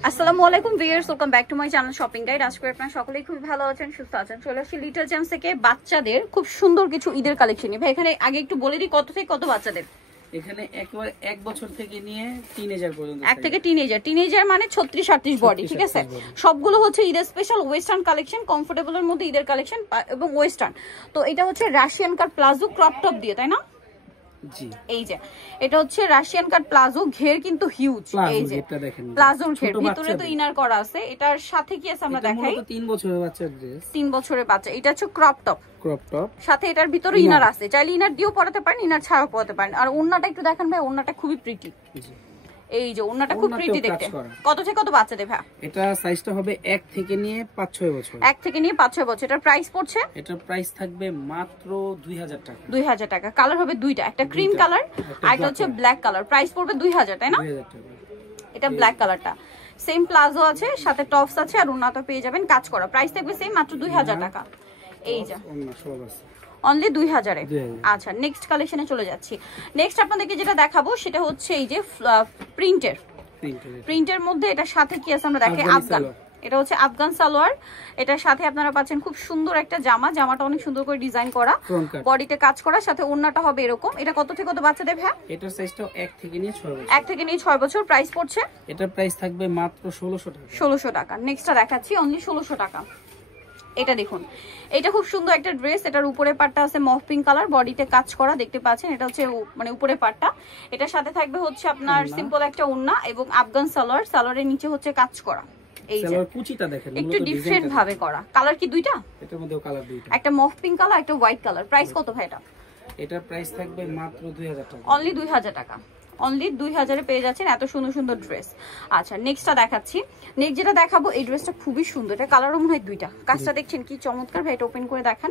আসসালামু আলাইকুম viewers, welcome back to my channel shopping guide. আজকে আপনারা সকলেই খুব ভালো আছেন, সুস্থ আছেন। চলে আসি লিটল চ্যাম্পস থেকে বাচ্চাদের খুব সুন্দর কিছু ঈদের কালেকশন নিয়ে। ভাই এখানে আগে একটু বলে দিই কত থেকে কত বাচ্চাদের? এখানে একেবারে 1 বছর থেকে নিয়ে টিনেজার পর্যন্ত। 1 থেকে টিনেজার মানে 36-38 বডি, ঠিক আছে? সবগুলো হচ্ছে ঈদের স্পেশাল ওয়েস্টার্ন কালেকশন, কমফোর্টেবলের মধ্যে ঈদের কালেকশন এবং ওয়েস্টার্ন। তো এটা হচ্ছে রাশিয়ান কাট প্লাজো ক্রপ টপ দিয়ে, তাই না? জি, এই যে এটা হচ্ছে রাশিয়ান কাট প্লাজো, ঘের কিন্তু হিউজ। এই যে প্লাজোর ঘের, ভিতরে তো ইনার করা আছে। এটার সাথে কি আছে আমরা দেখাই। 3 বছরের বাচ্চার ড্রেস, 3 বছরের বাচ্চা। এটা হচ্ছে ক্রপ টপ, সাথে এটার ভিতরে ইনার আছে। চাইলে ইনার দিয়েও পরাতে পারেন, ইনার ছাড়াও পরাতে পারেন। আর ওন্নাটা একটু দেখেন ভাই, ওন্নাটা খুবই প্রিটি। এই যে ওন্নাটা খুব প্রিটি দেখতে। কত থেকে কত বাচ্চা দেবে? এটা সাইজটা হবে 1 থেকে নিয়ে 5-6 বছর। 1 থেকে নিয়ে 5-6 বছর। এটার প্রাইস পড়ছে, এটার প্রাইস থাকবে মাত্র 2000 টাকা। 2000 টাকা। কালার হবে দুইটা, একটা ক্রিম কালার আর একটা হচ্ছে ব্ল্যাক কালার। প্রাইস পড়বে 2000, তাই না? 2000 টাকা। এটা ব্ল্যাক কালারটা। সেম প্লাজো আছে, সাথে টপস আছে আর ওন্নাটা পেয়ে যাবেন কাজ করা। প্রাইস থাকবে সেম, মাত্র 2000 টাকা। এই যে অনলি 2000 এ। আচ্ছা, নেক্সট কালেকশনে চলে যাচ্ছি। নেক্সট আপনাদেরকে যেটা দেখাবো সেটা হচ্ছে এই যে প্রিন্টের মধ্যে এটার সাথে কি আছে আমরা দেখাই। আফগান, এটা হচ্ছে আফগান সালোয়ার। এটার সাথে আপনারা পাচ্ছেন খুব সুন্দর একটা জামাটা অনেক সুন্দর করে ডিজাইন করা, বডিতে কাজ করা, সাথে ওড়নাটা হবে এরকম। এটা কত থেকে কত বাচ্চা দেবে? হ্যাঁ, এটার সাইজটাও 1 থেকে নিয়ে 6 বছর। 1 থেকে নিয়ে 6 বছর। প্রাইস পড়ছে, এটার প্রাইস থাকবে মাত্র 1600 টাকা। 1600 টাকা। নেক্সটটা দেখাচ্ছি অনলি 1600 টাকা। এটা দেখুন, এটা খুব সুন্দর একটা ড্রেস। এটার উপরে পাটটা আছে মফ পিঙ্ক কালার, বডিতে কাজ করা দেখতে পাচ্ছেন। এটা হচ্ছে মানে উপরে পাটটা। এটার সাথে থাকবে হচ্ছে আপনার সিম্পল একটা ওড়না এবং আফগান সালোয়ার। সালোয়ারের নিচে হচ্ছে কাজ করা। এই যে কুচিটা দেখেন, একটু ডিফারেন্ট ভাবে করা। কালার কি দুইটা? এটার মধ্যেও কালার দুইটা, একটা মফ পিঙ্ক কালার, একটা হোয়াইট কালার। প্রাইস কত ভাই এটা? এটার প্রাইস থাকবে মাত্র 2000 টাকা। অনলি 2000 টাকা। অনলি 2000 এ পেয়ে যাচ্ছেন এত সুন্দর সুন্দর ড্রেস। আচ্ছা, নেক্সটটা দেখাচ্ছি। নেক্সট যেটা দেখাবো, এই ড্রেসটা খুবই সুন্দর। এটা কালারও মনে হয় দুইটা। কাজটা দেখছেন কি চমৎকার ভাই, এটা ওপেন করে দেখান।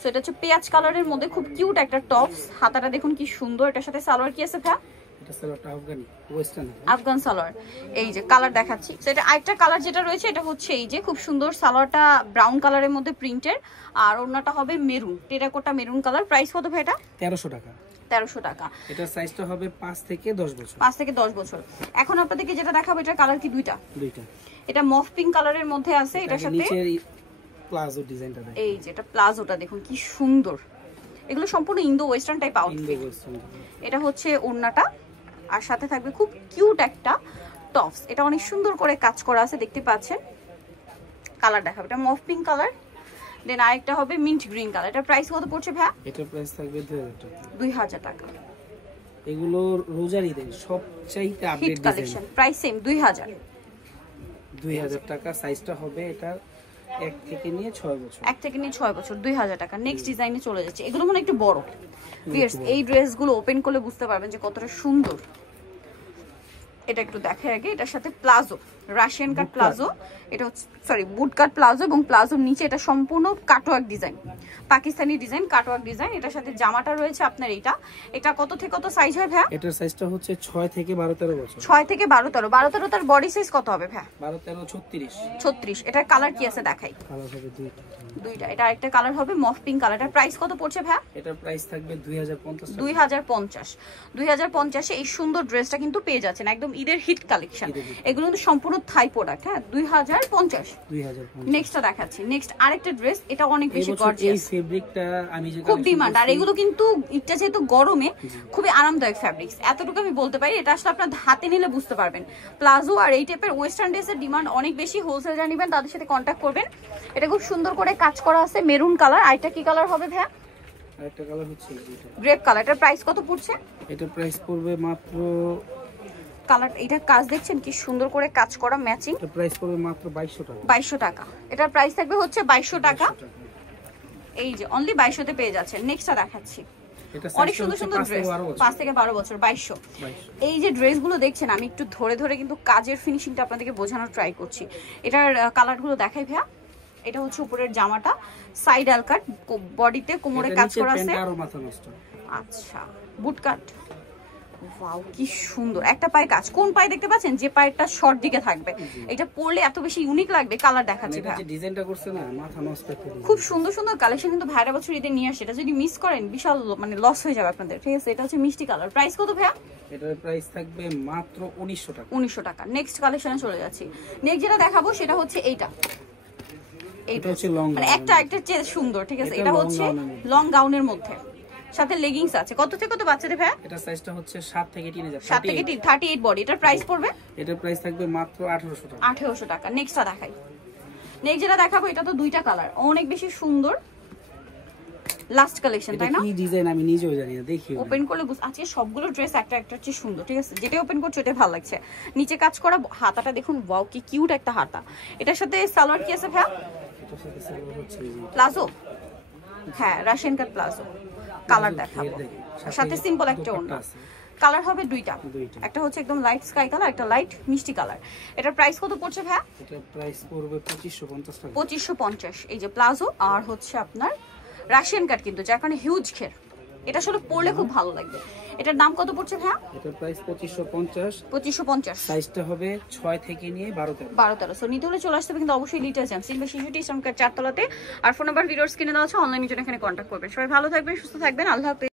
সো এটা হচ্ছে পেঁয়াজ কালারের মধ্যে খুব কিউট একটা টপস। হাতাটা দেখুন কি সুন্দর। এটার সাথে সালোয়ার কি আছে ভাই? এটা সালোয়ারটা আফগানি ওয়েস্টার্ন, আফগান সালোয়ার। এই যে কালার দেখাচ্ছি। সো এটা আরেকটা কালার যেটা রয়েছে এটা হচ্ছে এই যে খুব সুন্দর সালোয়ারটা ব্রাউন কালারের মধ্যে প্রিন্টের, আর ওড়নাটা হবে maroon, terracotta maroon colour. Price কত ভাই এটা? 1300 টাকা। 1300 টাকা। এটার সাইজটা হবে 5 থেকে 10 বছর। 5 থেকে 10 বছর। এখন আপনাদেরকে যেটা দেখাবো এটার কালার কি দুইটা? দুইটা। এটা মফ পিঙ্ক কালারের মধ্যে আছে। এটার সাথে নিচের প্লাজো ডিজাইনটা দেখুন। এই যে এটা প্লাজোটা দেখুন কি সুন্দর। এগুলো সম্পূর্ণ ইন্দো ওয়েস্টার্ন টাইপ আউটফিট। এটা হচ্ছে ওড়নাটা, আর সাথে থাকবে খুব কিউট একটা টপস। এটা অনেক সুন্দর করে কাজ করা আছে দেখতে পাচ্ছেন। কালার দেখাবো, এটা মফ পিঙ্ক কালার, দেন আরেকটা হবে মিন্ট গ্রিন কালার। এটার প্রাইস কত পড়ছে ভাই? এটার প্রাইস থাকবে 2000 টাকা। 2000 টাকা। এগুলো রোজার ঈদের সবচাইতে আপডেট কালেকশন। প্রাইস সেম 2000 টাকা। সাইজটা হবে এটা 1 থেকে নিয়ে 6 বছর। 1 থেকে নিয়ে 6 বছর, 2000 টাকা। নেক্সট ডিজাইনে চলে যাচ্ছে। এগুলো মানে একটু বড়। ভিউয়ার্স, এই ড্রেসগুলো ওপেন করলে বুঝতে পারবেন যে কতটা সুন্দর। এটা একটু দেখাই আগে। এটার সাথে প্লাজো, রাশিয়ান কাট প্লাজো। এটা হচ্ছে সরি বুট কাট প্লাজো, এবং প্লাজোর নিচে এটা সম্পূর্ণ cutwork design, Pakistani design, cutwork design. এটার সাথে জামাটা রয়েছে আপনার এইটা। এটা কত থেকে কত সাইজ হয় ভাই? এটার সাইজটা হচ্ছে 6 থেকে 12-13 বছর। 6 থেকে 12-13 তার বডি সাইজ কত হবে ভাই? 12-13 36। 36। এটার কালার কি আছে দেখাই। কালার হবে দুইটা। এটা আরেকটা কালার হবে মফ পিঙ্ক কালার। এটার প্রাইস কত পড়ছে ভাই? এটার প্রাইস থাকবে 2050 টাকা। 2050 এই সুন্দর ড্রেসটা কিন্তু পেয়ে যাচ্ছেন, একদম ঈদের হিট কালেকশন। এগুলো কিন্তু সম্পূর্ণ থাই প্রোডাক্ট। হ্যাঁ, 2050। নেক্সটটা দেখাচ্ছি। নেক্সট আরেকটা ড্রেস, এটা অনেক বেশি গর্জিয়াস। এই ফেব্রিকটা আমি যে খুব ডিমান্ড, আর এগুলো কিন্তু এটা যেহেতু গরমে খুবই আরামদায়ক ফ্যাব্রিক্স, এতটুকু আমি বলতে পারি। এটা আসলে আপনার হাতে নিলে বুঝতে পারবেন। প্লাজো আর এই টাইপের ওয়েস্টার্ন ড্রেসের ডিমান্ড অনেক বেশি। হোলসেল যারা নেবেন তাদের সাথে কন্ট্যাক্ট করবেন। এটা খুব সুন্দর করে কাজ করা আছে মেরুন কালার। আর এটা কি কালার হবে ভাই? আরেকটা কালার হচ্ছে গ্রেপ কালার। এটার প্রাইস কত পড়ছে? এটার প্রাইস পড়বে মাত্র, কালার এটা কাজ দেখছেন কি সুন্দর করে কাজ করা ম্যাচিং। এটার প্রাইস পড়বে মাত্র 2200 টাকা। 2200 টাকা। এটার প্রাইস থাকবে হচ্ছে 2200 টাকা। এই যে অনলি 2200 তে পেয়ে যাচ্ছেন। নেক্সটটা দেখাচ্ছি। অনেক সুন্দর সুন্দর ড্রেস, 5 থেকে 12 বছর, 2200। এই যে ড্রেসগুলো দেখছেন, আমি একটু ধরে ধরে কিন্তু কাজের ফিনিশিংটা আপনাদেরকে বোঝানোর ট্রাই করছি। এটার কালারগুলো দেখাই ভাইয়া। এটা হচ্ছে উপরের জামাটা, সাইড আলকাট, বডিতে কোমরে কাজ করা আছে। আর মাথা নষ্ট। আচ্ছা, বুট কাট। ওয়াও কি সুন্দর, একটা পায়ে কাজ, কোন পায়ে দেখতে পাচ্ছেন, যে পায়েরটা শর্ট দিকে থাকবে। এটা পরলে এত বেশি ইউনিক লাগবে। কালার দেখাচ্ছি ভাই, ডিজাইনটা করছে না মাথা নষ্ট করে। খুব সুন্দর সুন্দর কালেকশন কিন্তু ভাইরা বছর ঈদে নিয়ে আসে। এটা যদি মিস করেন বিশাল মানে লস হয়ে যাবে আপনাদের, ঠিক আছে। এটা হচ্ছে মিষ্টি কালার। প্রাইস কত ভাইয়া? এটার প্রাইস থাকবে মাত্র 1900 টাকা। 1900 টাকা। নেক্সট কালেকশনে চলে যাচ্ছি। নেক্সট যেটা দেখাবো সেটা হচ্ছে এইটা। এটা হচ্ছে লং, মানে একটা চেয়ে সুন্দর, ঠিক আছে। এটা হচ্ছে লং গাউনের মধ্যে, সাথে লেগিংস আছে। কত থেকে কত বাচ্চাদের ভাই? এটা সাইজটা হচ্ছে 7 থেকে 3 7 থেকে 38 বডি। এটার প্রাইস পড়বে? এটার প্রাইস থাকবে মাত্র 1800 টাকা। 1800 টাকা। নেক্সটটা দেখাই। নেক্সট যেটা দেখাবো এটা তো দুইটা কালার, অনেক বেশি সুন্দর। লাস্ট কালেকশন, তাই না? কি ডিজাইন আমি নিজেও জানি না, দেখি ওপেন করলে আজকে সবগুলো ড্রেস একটা একটা চেয়ে সুন্দর, ঠিক আছে। যেটা ওপেন করছো এটা ভালো লাগছে। নিচে কাজ করা হাতাটা দেখুন, ওয়াও কি কিউট একটা হাতা। এটার সাথে সালোয়ার কি আছে ভাই? এটার সাথে সালোয়ার হচ্ছে এই যে প্লাজো, হ্যাঁ রাশিয়ান কাট প্লাজো। কালার দেখাবো, সাথে সিম্পল একটা ওড়না। কালার হবে দুইটা, একটা হচ্ছে একদম লাইট স্কাই কালার, একটা লাইট মিষ্টি কালার। এটার প্রাইস কত পড়ছে ভাই? এটার প্রাইস পড়বে 2550 টাকা। 2550। এই যে প্লাজো আর হচ্ছে আপনার রাশিয়ান কাট, কিন্তু যার কারণে হিউজ ঘের। এটা আসলে পরলে খুব ভালো লাগবে। এটার দাম কত পড়ছে ভাই? এটার প্রাইস 2550। 2550। সাইজটা হবে 6 থেকে নিয়ে 12-13। সো নিতে হলে চলে আসতে হবে কিন্তু অবশ্যই লিটার চ্যাম্প সিলভা শিশুটি ইসলামকার 4 তলাতে। আর ফোন নাম্বার ভিডিওর স্ক্রিনে দেওয়া আছে, অনলাইনের জন্য এখানে কন্ট্যাক্ট করবেন। সবাই ভালো থাকবেন, সুস্থ থাকবেন, আল্লাহ হাফেজ।